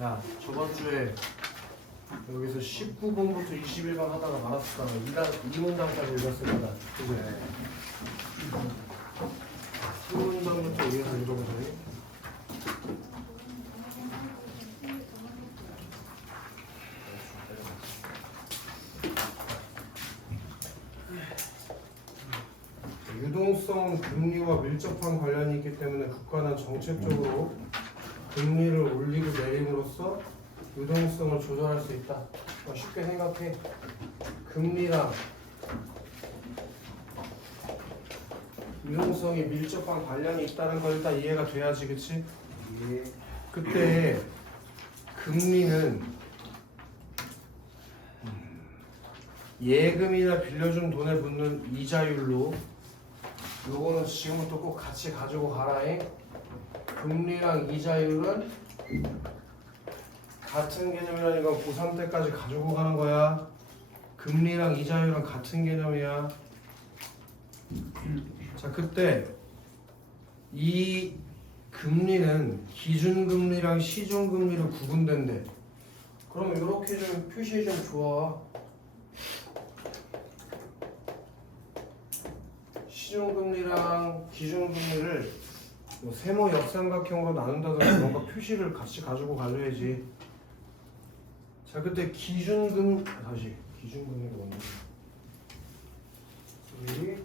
야, 저번 주에 여기서 19번부터 21번 하다가 말았었잖아. 2문장까지 읽었을 거다. 그죠? 네. 10문장부터 위에서 읽어보자. 유동성은 금리와 밀접한 관련이 있기 때문에 국가는 정책적으로 금리를 올리고 내림으로써 유동성을 조절할 수 있다. 쉽게 생각해. 금리랑 유동성이 밀접한 관련이 있다는 걸 일단 이해가 돼야지, 그치? 예. 그때 금리는 예금이나 빌려준 돈에 붙는 이자율로, 요거는 지금부터 꼭 같이 가지고 가라잉. 금리랑 이자율은 같은 개념이라는 건 고3 때까지 가지고 가는 거야. 금리랑 이자율은 같은 개념이야. 자, 그때 이 금리는 기준금리랑 시중금리로 구분된대. 그럼 이렇게 좀 표시해 좀 줘. 시중금리랑 기준금리를 뭐 세모 역삼각형으로 나눈다든지 뭔가 표시를 같이 가지고 가줘야지. 자, 그때 기준금리가 뭔데? 여기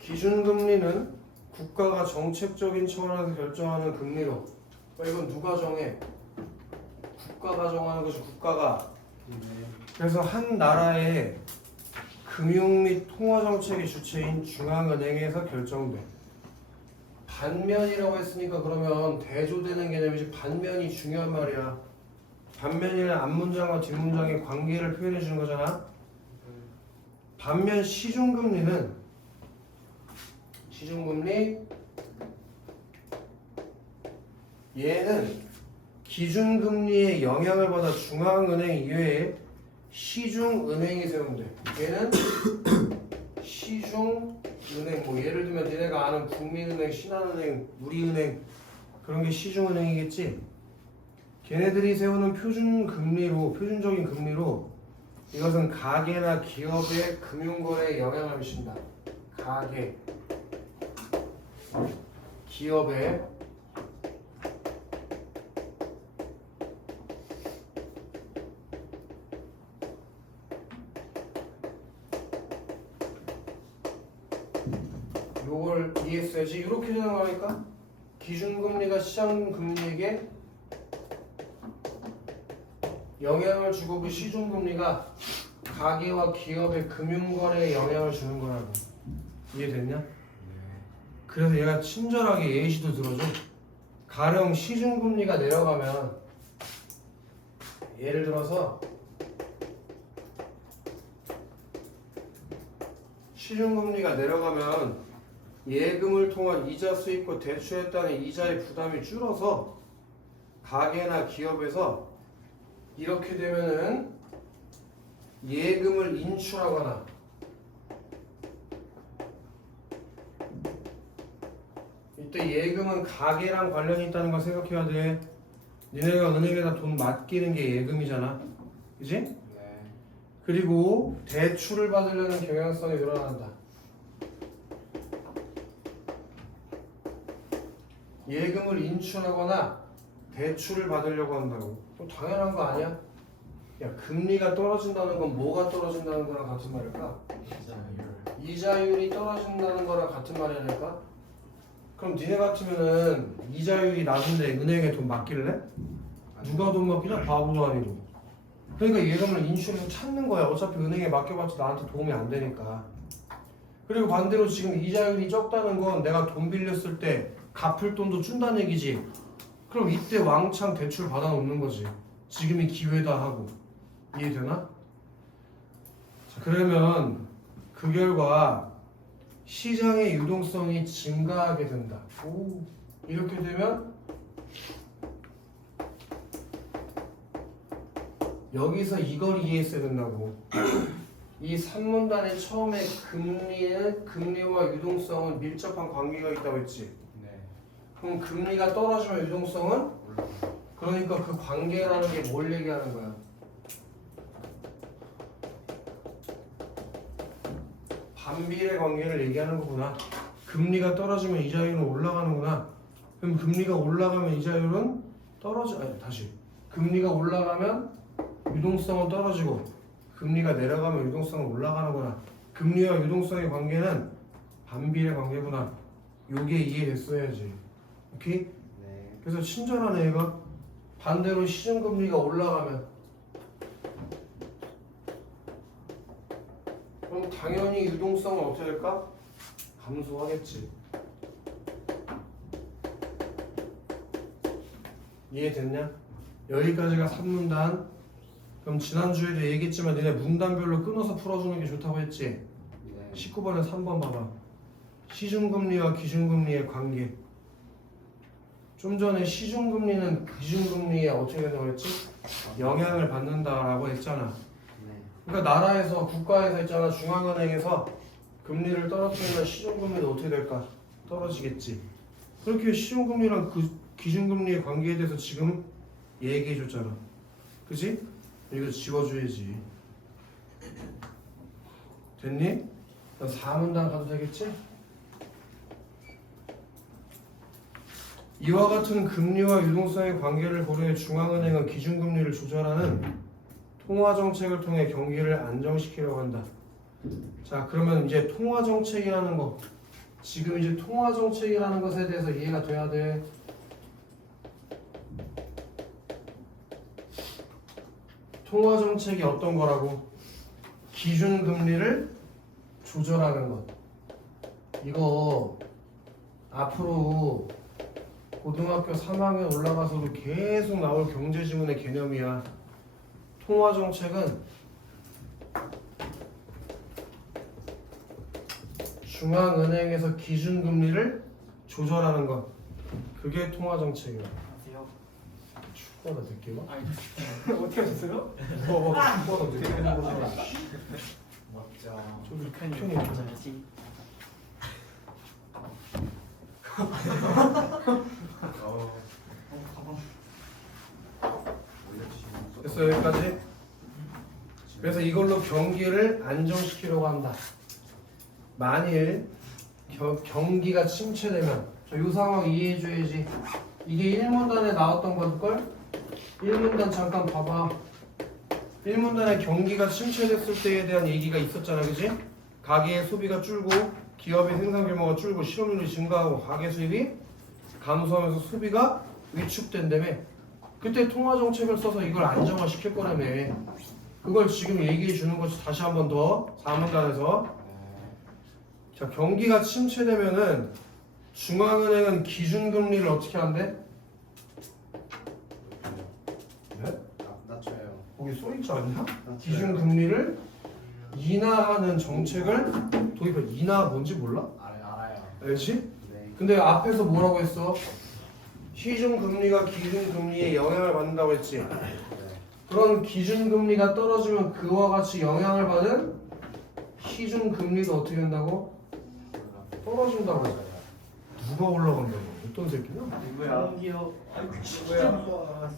기준금리는 국가가 정책적인 차원에서 결정하는 금리로. 이건 누가 정해? 국가가 정하는 것이 국가가. 그래서 한 나라의 금융 및 통화 정책의 주체인 중앙은행에서 결정돼. 반면이라고 했으니까 그러면 대조되는 개념이지 반면이 중요한 말이야. 반면이는 앞문장과 뒷문장의 관계를 표현해 주는 거잖아. 반면 시중금리 얘는 기준금리의 영향을 받아 중앙은행 이외에 시중은행이 세운대. 얘는 시중은행, 뭐 예를 들면 니네가 아는 국민은행, 신한은행, 우리은행 그런 게 시중은행이겠지. 걔네들이 세우는 표준적인 금리로 이것은 가계나 기업의 금융거래에 영향을 미친다. 가계, 기업의 요걸 이해했어야지. 이렇게 되는 거니까 기준금리가 시장금리에게 영향을 주고 그 시중금리가 가계와 기업의 금융거래에 영향을 주는 거라고. 이해됐냐? 그래서 얘가 친절하게 예시도 들어줘. 가령 시중금리가 내려가면, 예를 들어서 시중금리가 내려가면 예금을 통한 이자 수익과 대출에 따른 이자의 부담이 줄어서 가계나 기업에서 이렇게 되면은 예금을 인출하거나 이때 예금은 가계랑 관련이 있다는 걸 생각해야 돼. 니네가 은행에다 돈 맡기는 게 예금이잖아. 그지? 네. 그리고 대출을 받으려는 경향성이 늘어난다. 예금을 인출하거나 대출을 받으려고 한다고. 그럼 당연한 거 아니야? 야, 금리가 떨어진다는 건 뭐가 떨어진다는 거랑 같은 말일까? 이자율이 떨어진다는 거랑 같은 말이 아닐까? 그럼 니네 같으면은 이자율이 낮은데 은행에 돈 맡길래? 누가 돈 맡기냐? 바보도 아니고. 그러니까 예금을 인출해서 찾는 거야. 어차피 은행에 맡겨봤자 나한테 도움이 안 되니까. 그리고 반대로 지금 이자율이 적다는 건 내가 돈 빌렸을 때 갚을 돈도 준다는 얘기지. 그럼 이때 왕창 대출 받아놓는 거지. 지금이 기회다 하고. 이해되나? 자, 그러면 그 결과 시장의 유동성이 증가하게 된다. 오, 이렇게 되면 여기서 이걸 이해했어야 된다고. 이 3문단의 처음에 금리와 유동성은 밀접한 관계가 있다고 했지. 네. 그럼 금리가 떨어지면 유동성은 올라가. 그러니까 그 관계라는 게 뭘 얘기하는 거야? 반비례 관계를 얘기하는 거구나. 금리가 떨어지면 이자율은 올라가는구나. 그럼 금리가 올라가면 이자율은 아니 다시. 금리가 올라가면 유동성은 떨어지고 금리가 내려가면 유동성은 올라가는구나. 금리와 유동성의 관계는 반비례 관계구나. 요게 이해됐어야지. 오케이? 네. 그래서 친절하네 얘가. 반대로 시중금리가 올라가면 그럼 당연히 유동성은 어떻게 될까? 감소하겠지. 이해됐냐? 여기까지가 3문단. 그럼 지난주에도 얘기했지만 니네 문단별로 끊어서 풀어주는 게 좋다고 했지? 네. 19번에 3번 봐봐. 시중금리와 기준금리의 관계. 좀 전에 시중금리는 기준금리에 어떻게 된다고 했지? 영향을 받는다라고 했잖아. 네. 그러니까 나라에서 국가에서 있잖아. 중앙은행에서 금리를 떨어뜨리면 시중금리도 어떻게 될까? 떨어지겠지. 그렇게 시중금리랑 그 기준금리의 관계에 대해서 지금 얘기해 줬잖아. 그치? 이거 지워줘야지. 됐니? 4문단 가도 되겠지? 이와 같은 금리와 유동성의 관계를 고려해 중앙은행은 기준금리를 조절하는 통화정책을 통해 경기를 안정시키려고 한다. 자, 그러면 이제 통화정책이라는 거, 지금 이제 통화정책이라는 것에 대해서 이해가 돼야 돼. 통화정책이 어떤 거라고? 기준금리를 조절하는 것. 이거 앞으로 고등학교 3학년 올라가서도 계속 나올 경제지문의 개념이야. 통화정책은 중앙은행에서 기준금리를 조절하는 것. 그게 통화정책이야. 안녕하세요. 축구하다 느끼고? 아니 어떻게 하셨어요? 축구하다 느끼고. 멋져. 저기 북한이 편이 괜찮지? 가방. 됐어 여기까지? 그래서 이걸로 경기를 안정시키려고 한다. 만일 경기가 침체되면 이 상황 이해해줘야지. 이게 1문단에 나왔던 걸걸? 1문단 잠깐 봐봐. 1문단에 경기가 침체됐을 때에 대한 얘기가 있었잖아, 그지? 가계의 소비가 줄고 기업의 생산 규모가 줄고 실업률이 증가하고 가계 수입이 감소하면서 소비가 위축된다며. 그때 통화정책을 써서 이걸 안정화시킬 거라며. 그걸 지금 얘기해 주는 거지. 다시 한 번 더 4문단에서. 자, 경기가 침체되면은 중앙은행은 기준금리를 어떻게 한대? 네? 낮춰요. 거기 써있지 않냐? 낮춰요. 기준금리를 인하하는 정책을 도입해. 인하 뭔지 몰라? 알아요. 알지? 네. 근데 앞에서 뭐라고 했어? 시중금리가 기준금리에 영향을 받는다고 했지. 네. 그런 기준금리가 떨어지면 그와 같이 영향을 받은 시중금리도 어떻게 된다고? 떨어진다고. 누가 올라간다고? 어떤 새끼냐? 누구야? 경기요. 누구야?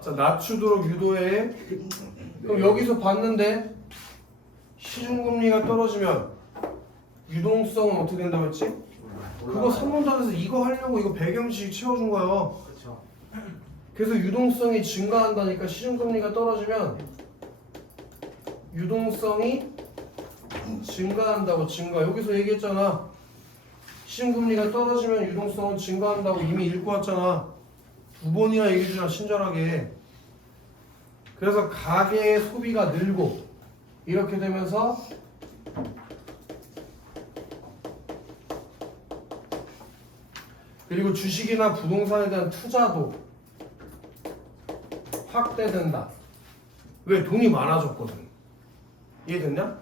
자, 낮추도록 유도해. 그럼 여기서 봤는데 시중금리가 떨어지면 유동성은 어떻게 된다고 했지? 그거 3문단에서 이거 하려고 이거 배경식 채워준 거예요. 그렇죠. 그래서 유동성이 증가한다니까. 시중금리가 떨어지면 유동성이 증가한다고. 여기서 얘기했잖아. 시중금리가 떨어지면 유동성은 증가한다고 이미 읽고 왔잖아. 2번이나 얘기해주잖아, 친절하게. 그래서 가계의 소비가 늘고 이렇게 되면서 그리고 주식이나 부동산에 대한 투자도 확대된다. 왜? 돈이 많아졌거든. 이해됐냐?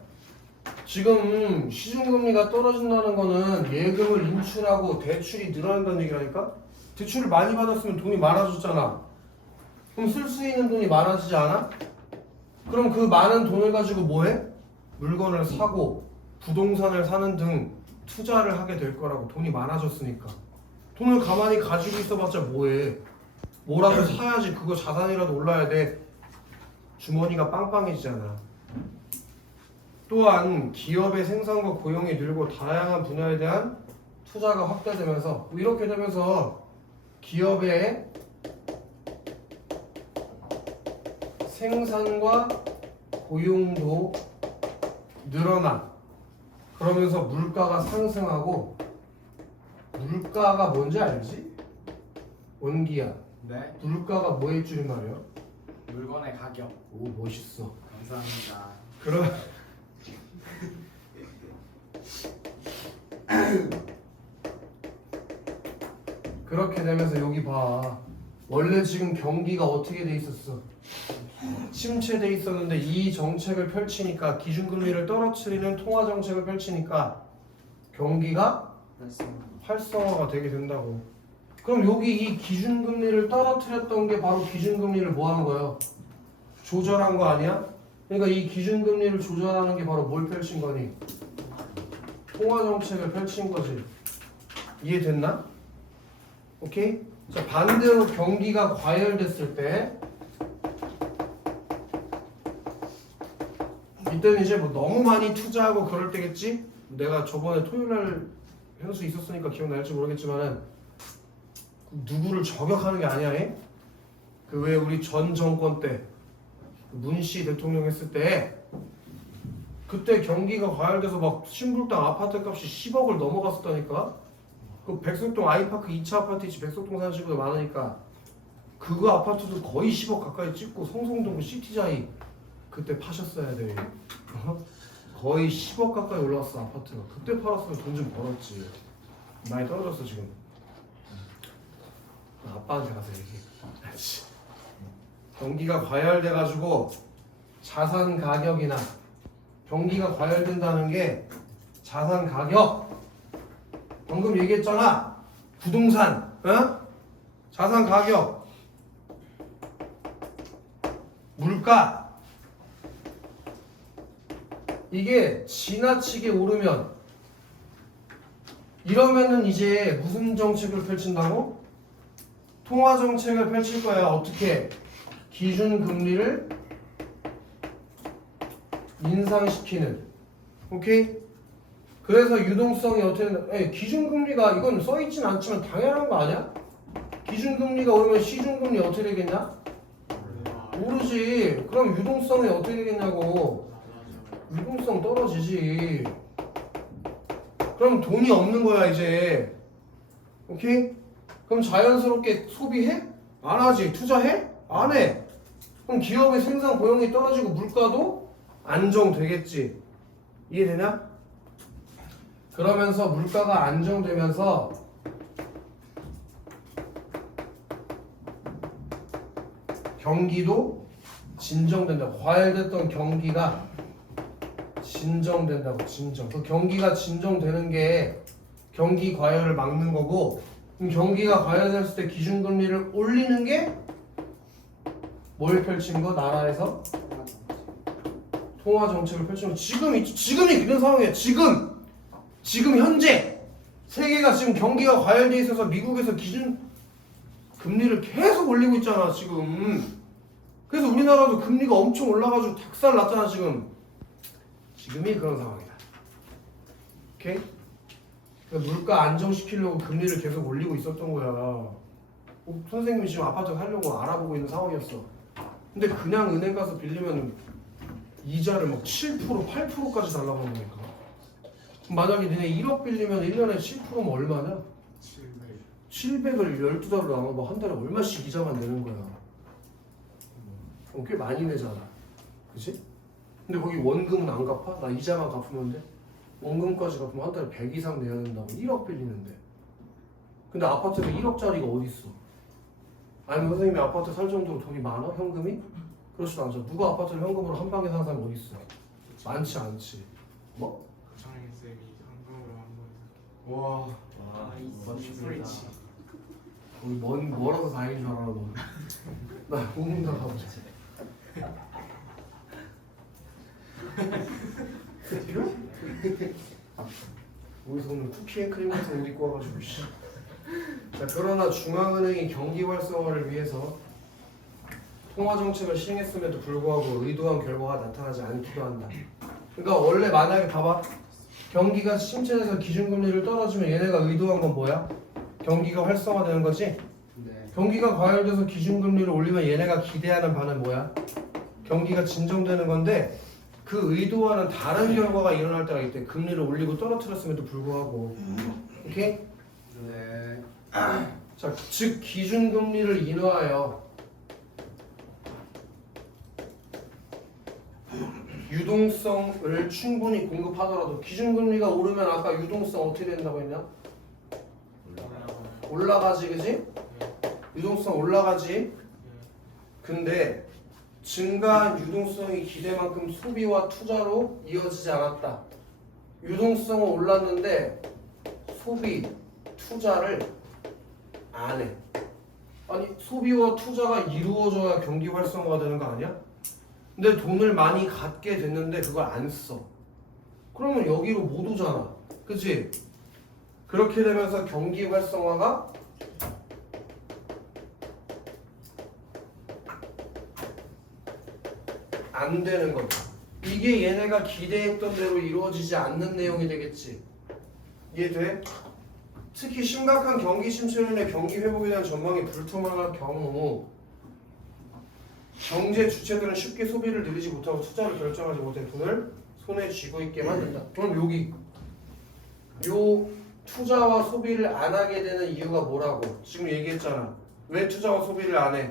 지금 시중금리가 떨어진다는 거는 예금을 인출하고 대출이 늘어난다는 얘기라니까? 대출을 많이 받았으면 돈이 많아졌잖아. 그럼 쓸 수 있는 돈이 많아지지 않아? 그럼 그 많은 돈을 가지고 뭐 해? 물건을 사고 부동산을 사는 등 투자를 하게 될 거라고. 돈이 많아졌으니까. 돈을 가만히 가지고 있어봤자 뭐해. 뭐라도 사야지. 그거 자산이라도 올라야 돼. 주머니가 빵빵해지잖아. 또한 기업의 생산과 고용이 늘고 다양한 분야에 대한 투자가 확대되면서 이렇게 되면서 기업의 생산과 고용도 늘어나. 그러면서 물가가 상승하고. 물가가 뭔지 알지? 원기야. 네. 물가가 뭐의 줄임말이야? 물건의 가격. 오 멋있어. 감사합니다. 그럼 그렇게 되면서 여기 봐. 원래 지금 경기가 어떻게 돼 있었어? 침체돼 있었는데 이 정책을 펼치니까 기준금리를 떨어뜨리는 통화 정책을 펼치니까 경기가 활성화가 되게 된다고. 그럼 여기 이 기준금리를 떨어뜨렸던 게 바로 기준금리를 뭐 한 거예요? 조절한 거 아니야? 그러니까 이 기준금리를 조절하는 게 바로 뭘 펼친 거니? 통화정책을 펼친 거지. 이해됐나? 오케이? 자, 반대로 경기가 과열됐을 때 이때는 이제 뭐 너무 많이 투자하고 그럴 때겠지? 내가 저번에 토요일날 현수 있었으니까 기억날지 모르겠지만은 누구를 저격하는 게 아니야. 그 왜 우리 전 정권 때 문씨 대통령 했을 때 그때 경기가 과열돼서 막 신불당 아파트 값이 10억을 넘어갔었다니까. 그 백석동 아이파크 2차 아파트 있지. 백석동 사는 친구들 많으니까 그거 아파트도 거의 10억 가까이 찍고 성송동 그 시티자이 그때 파셨어야 돼. 거의 10억 가까이 올라왔어 아파트가. 그때 팔았으면 돈 좀 벌었지. 많이 떨어졌어 지금. 아빠한테 가서 얘기해. 경기가 과열돼가지고 자산 가격이나 경기가 과열된다는 게 자산 가격 방금 얘기했잖아. 부동산, 어? 자산 가격, 물가 이게 지나치게 오르면 이러면은 이제 무슨 정책을 펼친다고? 통화 정책을 펼칠 거야. 어떻게? 기준 금리를 인상시키는. 오케이? 그래서 유동성이 어떻게 기준금리가 이건 써있진 않지만 당연한 거 아니야? 기준금리가 오르면 시중금리 어떻게 되겠냐? 오르지. 그럼 유동성이 어떻게 되겠냐고. 유동성 떨어지지. 그럼 돈이 없는 거야 이제. 오케이? 그럼 자연스럽게 소비해? 안 하지. 투자해? 안 해. 그럼 기업의 생산 고용이 떨어지고 물가도 안정되겠지. 이해되냐? 그러면서 물가가 안정되면서 경기도 진정된다. 과열됐던 경기가 진정된다고. 진정. 그 경기가 진정되는 게 경기 과열을 막는 거고, 그럼 경기가 과열됐을 때 기준금리를 올리는 게 뭘 펼친 거? 나라에서 통화 정책을 펼치는 거. 지금이 그런 상황이에요. 지금 현재 세계가 지금 경기가 과열돼 있어서 미국에서 기준 금리를 계속 올리고 있잖아 지금. 그래서 우리나라도 금리가 엄청 올라가지고 닭살 났잖아 지금. 지금이 그런 상황이다. 오케이? 그러니까 물가 안정시키려고 금리를 계속 올리고 있었던 거야. 선생님이 지금 아파트 살려고 알아보고 있는 상황이었어. 근데 그냥 은행 가서 빌리면 이자를 막 7%, 8%까지 달라고 하는 거니까. 만약에 니네 1억 빌리면 1년에 7%면 얼마냐? 700을 12달러 나면 뭐 한 달에 얼마씩 이자만 내는 거야. 꽤 많이 내잖아. 그치? 근데 거기 원금은 안 갚아? 나 이자만 갚으면 돼? 원금까지 갚으면 한 달에 100 이상 내야 된다고. 1억 빌리는데. 근데 아파트가 1억짜리가 어딨어? 아니면 선생님이 아파트 살 정도로 돈이 많아? 현금이? 그렇지도 않죠. 누가 아파트를 현금으로 한 방에 사는 사람이 어딨어? 많지 않지. 뭐? 정인 쌤이 현금으로 한 번. 와, 멋있습니다. 우리 멀어서 다행인 줄 알아 너. 나 홍콩 가보자. 어디서 오늘 쿠키앤크림 같은 옷 입고 와가지고 씨. 자, 그러나 중앙은행이 경기 활성화를 위해서 통화정책을 시행했음에도 불구하고 의도한 결과가 나타나지 않기도 한다. 그러니까 원래 만약에 봐봐, 경기가 침체돼서 기준금리를 떨어지면 얘네가 의도한 건 뭐야? 경기가 활성화되는 거지? 네. 경기가 과열돼서 기준금리를 올리면 얘네가 기대하는 바는 뭐야? 경기가 진정되는 건데 그 의도와는 다른 결과가 일어날 때가 있대. 금리를 올리고 떨어뜨렸음에도 불구하고. 오케이? 네. 자, 즉 기준금리를 인하하여 유동성을 충분히 공급하더라도 기준금리가 오르면 아까 유동성 어떻게 된다고 했냐? 올라가지, 그지? 유동성 올라가지. 근데 증가한 유동성이 기대만큼 소비와 투자로 이어지지 않았다. 유동성은 올랐는데 소비, 투자를 안 해. 아니 소비와 투자가 이루어져야 경기 활성화가 되는 거 아니야? 근데 돈을 많이 갖게 됐는데 그걸 안 써. 그러면 여기로 못 오잖아. 그치? 그렇게 되면서 경기 활성화가 안 되는 거다. 이게 얘네가 기대했던 대로 이루어지지 않는 내용이 되겠지. 이해돼? 특히 심각한 경기 침체로 인해 경기 회복에 대한 전망이 불투명할 경우 경제 주체들은 쉽게 소비를 늘리지 못하고 투자를 결정하지 못해 돈을 손에 쥐고 있게 만든다. 그럼 여기 요 투자와 소비를 안 하게 되는 이유가 뭐라고? 지금 얘기했잖아. 왜 투자와 소비를 안 해?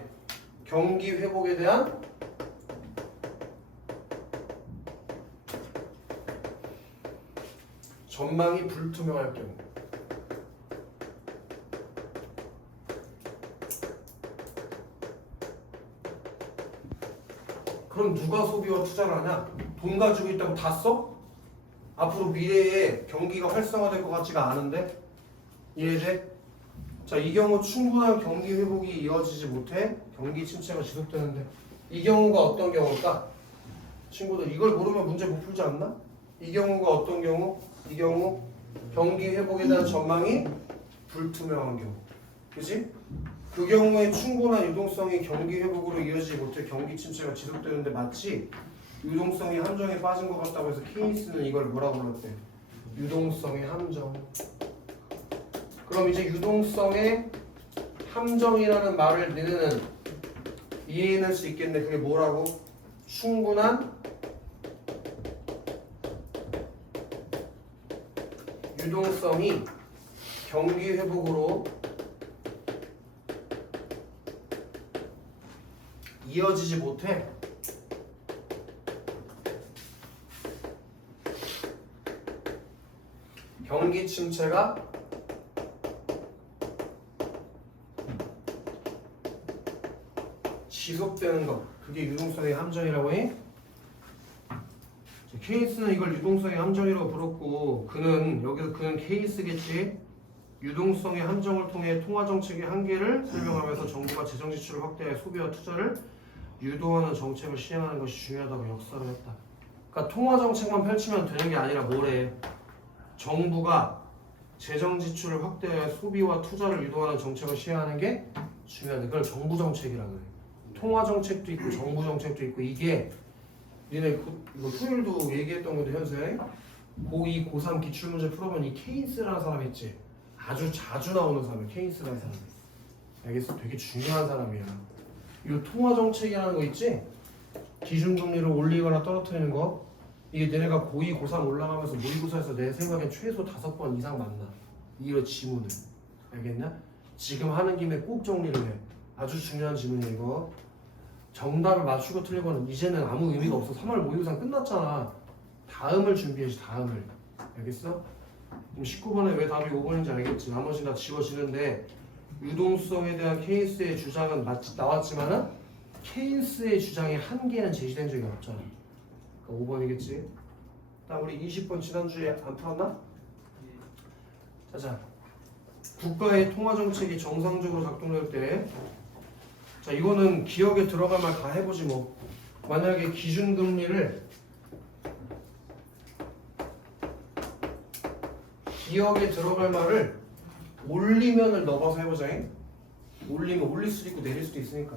경기 회복에 대한 전망이 불투명할 경우. 그럼 누가 소비와 투자를 하냐? 돈 가지고 있다고 다 써? 앞으로 미래에 경기가 활성화될 것 같지가 않은데? 이해돼? 자, 이 경우 충분한 경기 회복이 이어지지 못해 경기 침체가 지속되는데 이 경우가 어떤 경우일까? 친구들 이걸 모르면 문제 못 풀지 않나? 이 경우가 어떤 경우? 이 경우 경기 회복에 대한 전망이 불투명한 경우. 그지? 그 경우에 충분한 유동성이 경기 회복으로 이어지지 못해 경기 침체가 지속되는데 마치 유동성이 함정에 빠진 것 같다고 해서 케인스는 이걸 뭐라고 불렀대? 유동성의 함정. 그럼 이제 유동성의 함정이라는 말을 너네는 이해해낼 수 있겠네. 그게 뭐라고? 충분한 유동성이 경기 회복으로 이어지지 못해 경기 침체가 지속되는 것. 그게 유동성의 함정이라고 해? 케이스는 이걸 유동성의 함정이라고 부르고 그는 여기서 그는 케이스겠지. 유동성의 함정을 통해 통화정책의 한계를 설명하면서 정부가 재정 지출을 확대해 소비와 투자를 유도하는 정책을 시행하는 것이 중요하다고 역사를 했다. 그러니까 통화정책만 펼치면 되는 게 아니라 뭐래? 정부가 재정 지출을 확대해 소비와 투자를 유도하는 정책을 시행하는 게 중요하다. 그걸 정부 정책이라고 그래. 통화 정책도 있고 정부 정책도 있고 이게 니네 이거 토요일도 얘기했던 건데 현수에 고2, 고3 기출문제 풀어보면 이 케인스라는 사람 있지? 아주 자주 나오는 사람이야. 케인스라는 사람. 알겠어? 되게 중요한 사람이야. 이 통화 정책이라는 거 있지? 기준금리를 올리거나 떨어뜨리는 거 이게 너네가 고2, 고3 올라가면서 모의고사에서 내 생각엔 최소 5번 이상 만나. 이거 지문을. 알겠냐? 지금 하는 김에 꼭 정리를 해. 아주 중요한 지문이야 이거. 정답을 맞추고 틀리고는 이제는 아무 의미가 없어. 3월 모의고사 끝났잖아. 다음을 준비해야지. 다음을. 알겠어? 그럼 19번에 왜 답이 5번인지 알겠지? 나머지는 다 지워지는데 유동성에 대한 케인스의 주장은 나왔지만은 케인스의 주장의 한계는 제시된 적이 없잖아. 그러니까 5번이겠지? 나 우리 20번 지난주에 안 풀었나? 자, 국가의 통화정책이 정상적으로 작동될 때 자, 이거는 기억에 들어갈 말 다 해보지 뭐. 만약에 기준금리를 기억에 들어갈 말을 올리면을 넣어서 해보자. 올리면 올릴 수도 있고 내릴 수도 있으니까.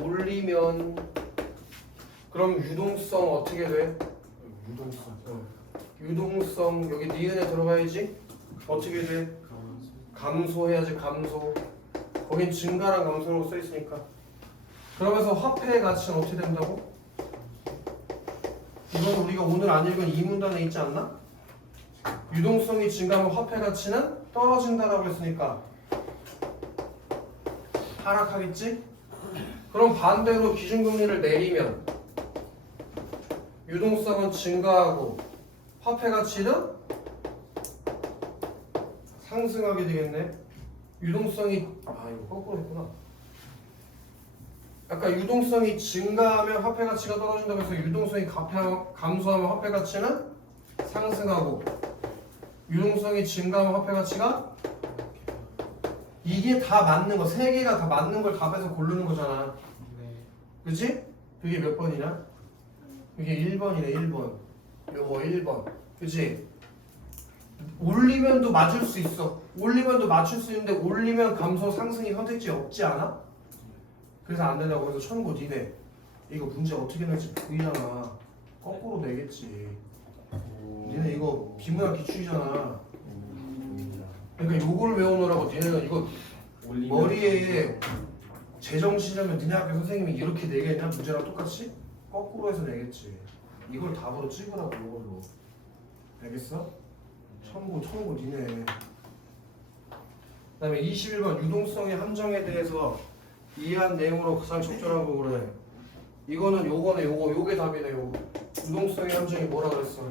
올리면 그럼 유동성 어떻게 돼? 유동성 여기 니은에 들어가야지. 어떻게 돼? 감소해야지. 감소. 거긴 증가랑 감소라고 써있으니까. 그러면서 화폐의 가치는 어떻게 된다고? 이건 우리가 오늘 안 읽은 이 문단에 있지 않나? 유동성이 증가하면 화폐 가치는 떨어진다라고 했으니까 하락하겠지? 그럼 반대로 기준금리를 내리면 유동성은 증가하고 화폐 가치는 상승하게 되겠네. 유동성이 이거 거꾸로 했구나. 아까 유동성이 증가하면 화폐 가치가 떨어진다고 해서 유동성이 감소하면 화폐 가치는 상승하고 유동성이 증가하면 화폐 가치가 이게 다 맞는 거, 세 개가 다 맞는 걸 답에서 고르는 거잖아. 네. 그치? 그게 몇 번이냐? 이게 1번이네. 1번. 요거 1번. 그치? 올리면도 맞을 수 있어. 올리면도 맞출 수 있는데 올리면 감소 상승이 선택지 없지 않아? 그래서 안 된다고. 그래서 천고 니네 이거 문제 어떻게 낼지 보이잖아. 거꾸로 내겠지. 니네 이거 비문학 기출이잖아. 그러니까 요거를 외우느라고 니네는 이거 머리에 제정신이라면 니네 학교 선생님이 이렇게 내겠냐? 문제랑 똑같이? 거꾸로 해서 내겠지. 이걸 답으로 찍으라고 이걸로. 알겠어? 천고 니네. 그 다음에 21번 유동성의 함정에 대해서 이해한 내용으로 가장 적절한 거 그래. 이거는 요거네. 요게 답이네. 요거. 유동성의 함정이 뭐라 그랬어?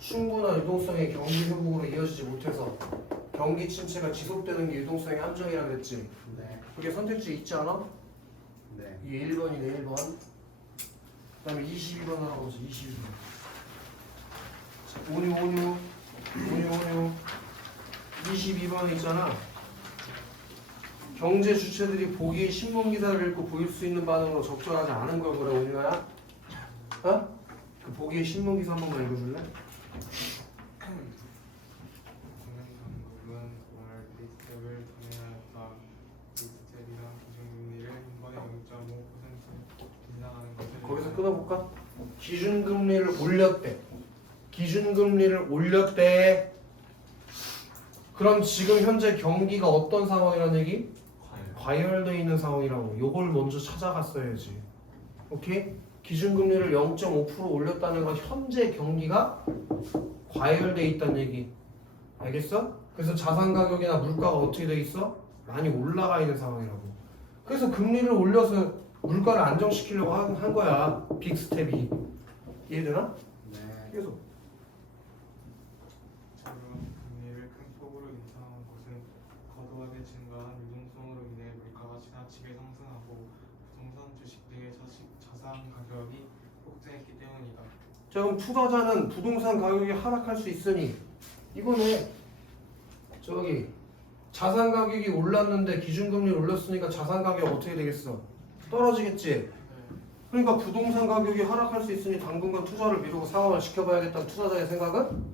충분한 유동성의 경기 회복으로 이어지지 못해서 경기 침체가 지속되는 게 유동성의 함정이라 그랬지. 네. 그게 선택지 있지 않아? 네. 이게 1번이네. 1번. 그 다음에 22번 하나 보자. 22번. 온유 22번에 있잖아. 경제 주체들이 보기에 신문 기사를 읽고 보일 수 있는 반응으로 적절하지 않은 걸 그래. 온유야? 어? 그 보기에 신문 기사 한 번만 읽어줄래? 금융당국은 월 리스트를 통해서 리스트이랑 기준금리를 한 번에 0.5% 인상하는 것을 거기서 끊어볼까? 기준금리를 올렸대. 기준금리를 올렸대. 그럼 지금 현재 경기가 어떤 상황이라는 얘기? 과열되어 있는 상황이라고. 요걸 먼저 찾아갔어야지. 오케이? 기준금리를 0.5% 올렸다는 건 현재 경기가 과열되어 있다는 얘기. 알겠어? 그래서 자산 가격이나 물가가 어떻게 돼 있어? 많이 올라가 있는 상황이라고. 그래서 금리를 올려서 물가를 안정시키려고 한 거야. 빅 스텝이. 이해되나? 네. 계속. 금리를 큰 폭으로 인상한 것은 과도하게 증가한 유동성으로 인해 물가가 지나치게 상승하고 부동산 주식 등의 자산 가격이 폭등했기 때문이다. 자, 그럼 투자자는 부동산 가격이 하락할 수 있으니 이거네. 저기 자산 가격이 올랐는데 기준금리를 올렸으니까 자산 가격 어떻게 되겠어? 떨어지겠지. 그러니까 부동산 가격이 하락할 수 있으니 당분간 투자를 미루고 상황을 지켜봐야겠다는 투자자의 생각은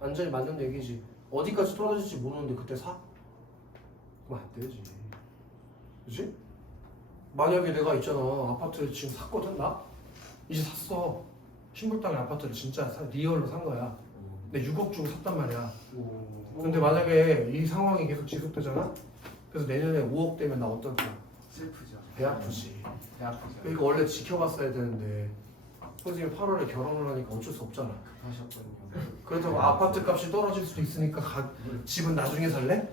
완전히 맞는 얘기지. 어디까지 떨어질지 모르는데 그때 사? 그럼 안 되지. 그치? 만약에 내가 있잖아. 아파트를 지금 샀거든 나? 이제 샀어. 신불당의 아파트를 진짜 리얼로 산 거야. 근데 6억 주고 샀단 말이야. 근데 만약에 이 상황이 계속 지속되잖아? 그래서 내년에 5억 되면 나 어떨 거야? 슬프죠. 배 아프지. 배 아프죠. 이거 원래 지켜봤어야 되는데 선생님이 8월에 결혼을 하니까 어쩔 수 없잖아. 하셨거든요. 그렇다고 아파트 값이 떨어질 수도 있으니까 집은 나중에 살래?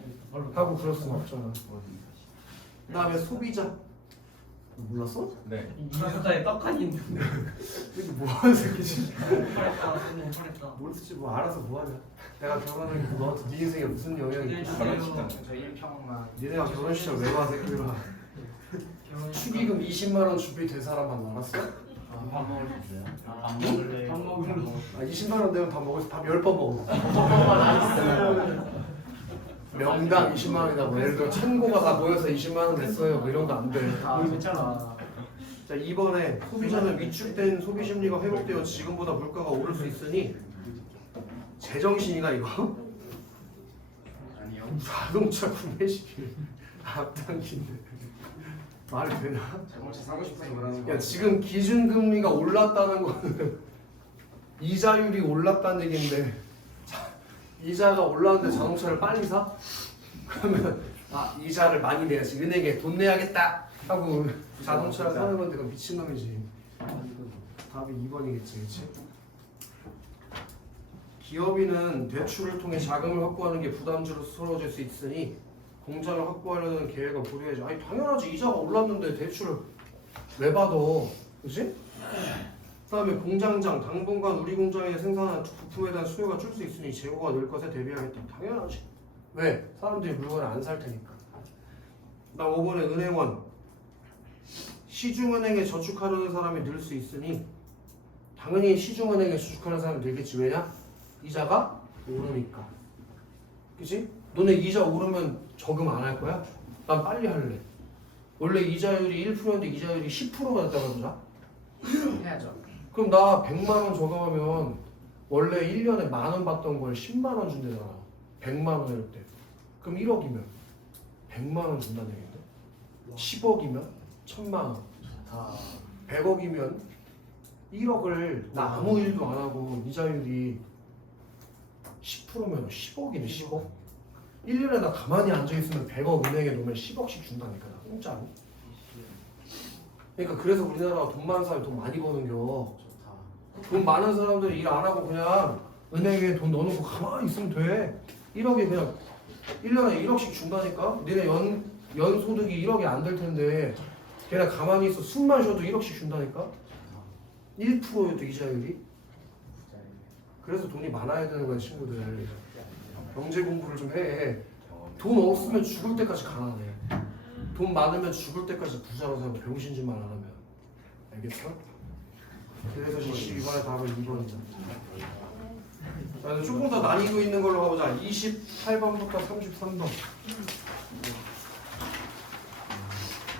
하고 그럴 수는 없잖아. 그 다음에 소비자. 몰랐어? 네. 이 숫자에 떡하니 있는데. 이거 뭐하는 새끼지? 잘했다, 선생님 잘했다. 모르지 뭐 알아서 뭐하냐. 내가 결혼하는 게 너한테 네 인생에 무슨 영향이 있어? 결혼식장. 저 1평만. 니네가 결혼식장 왜 와 새끼들아. 축의금 20만 원 준비될 사람만 알았어? 밥 먹을 수 있어요? 밥 먹을래. 밥 먹을래. 아 20만 원 되면 밥 먹을 밥 10번 먹어. 명당 20만 원이다 뭐 예를 들어 천고가 다 모여서 20만 원 냈어요 뭐 이런 거 안 돼. 괜찮아. 자 2번에 소비자는 위축된 소비 심리가 회복되어 지금보다 물가가 오를 수 있으니 제정신이가 이거? 아니요. 자동차 구매 시비를 앞당긴데 말이 되나? 자동차 사고 싶어서 그러는 야 거. 지금 기준금리가 올랐다는 거는 이자율이 올랐다는 얘기인데 이자가 올랐는데 자동차를 빨리 사? 그러면 아 이자를 많이 내야지 은행에 돈 내야겠다 하고 자동차를 사는 건데 그건 미친놈이지. 답이 2번이겠지 그치? 기업인은 대출을 통해 자금을 확보하는 게 부담스러워질 수 있으니 공자를 확보하려는 계획을 보류해야죠. 아니 당연하지 이자가 올랐는데 대출을 왜 받아 그치? 그 다음에 공장장 당분간 우리 공장에 생산한 부품에 대한 수요가 줄 수 있으니 재고가 늘 것에 대비하겠다. 당연하지. 왜? 사람들이 물건을 안 살 테니까. 나 5번에 은행원 시중은행에 저축하려는 사람이 늘 수 있으니 당연히 시중은행에 저축하는 사람이 늘겠지. 왜냐? 이자가 오르니까. 그치? 너네 이자 오르면 저금 안 할 거야? 난 빨리 할래. 원래 이자율이 1%인데 이자율이 10%가 됐다고 보자. 해야죠. 그럼 나 100만 원 저금하면 원래 1년에 10,000원 받던 걸 10만 원 준대잖아. 100만 원일 때. 그럼 1억이면 100만 원 준다는 얘기인데. 10억이면 1,000만 원. 100억이면 1억을 나 아무 일도 안 하고 이자율이 10%면 10억이네 10억. 1년에 나 가만히 앉아있으면 100억 은행에 놓으면 10억씩 준다니까 나 공짜로. 그러니까 그래서 우리나라가 돈 많은 사람이 돈 많이 버는겨. 돈 많은 사람들이 일 안 하고 그냥 은행에 돈 넣어놓고 가만히 있으면 돼. 1억이 그냥 1년에 1억씩 준다니까. 니네 연소득이 1억이 안 될 텐데 걔네 가만히 있어 숨만 쉬어도 1억씩 준다니까. 1%여도 이자율이. 그래서 돈이 많아야 되는 거야 친구들. 경제 공부를 좀 해. 돈 없으면 죽을 때까지 가난해. 돈 많으면 죽을 때까지 부자로 살고 병신짓만 안 하면. 알겠어? 그래서 22번의 답은 2번이잖아. 자, 조금 더 난이도 있는 걸로 가보자. 28번부터 33번.